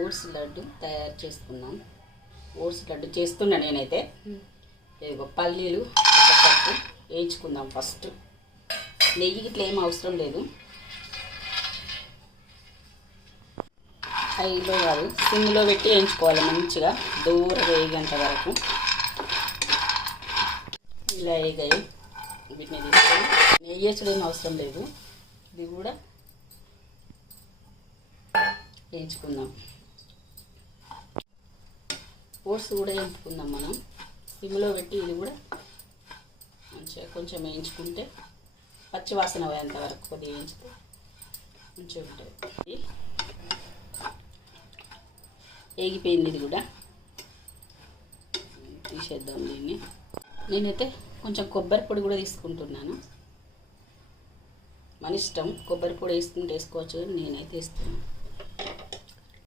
Oats laddu తయారు చేసుకున్నాం. Oats laddu చేస్తున్నా నేనైతే. ఇదిగో పల్లీలు ఒక కప్పు వేయించుకుందాం. ఫస్ట్ నెయ్యి ఇట్లా ఏం అవసరం లేదు. హైలో కాదు, సిమ్లో పెట్టి వేయించుకోవాలి మంచిగా దూరంగా వేగంత వరకు. ఇలా వేగాయి. వీటిని తీసుకొని నెయ్యి వేసడం అవసరం లేదు. ఇది కూడా వేయించుకుందాం. ఓట్స్ కూడా వేయించుకుందాం మనం సిమ్లో పెట్టి. ఇది కూడా మంచిగా కొంచెం వేయించుకుంటే పచ్చి వాసన పోయేంత వరకు కొద్దిగా వేయించితే మంచిగా ఉంటుంది. వేగిపోయింది. ఇది కూడా తీసేద్దాం దీన్ని. నేనైతే కొంచెం కొబ్బరి పొడి కూడా తీసుకుంటున్నాను. మన ఇష్టం, కొబ్బరి పొడి వేసుకుంటే వేసుకోవచ్చు, నేనైతే వేస్తున్నాను.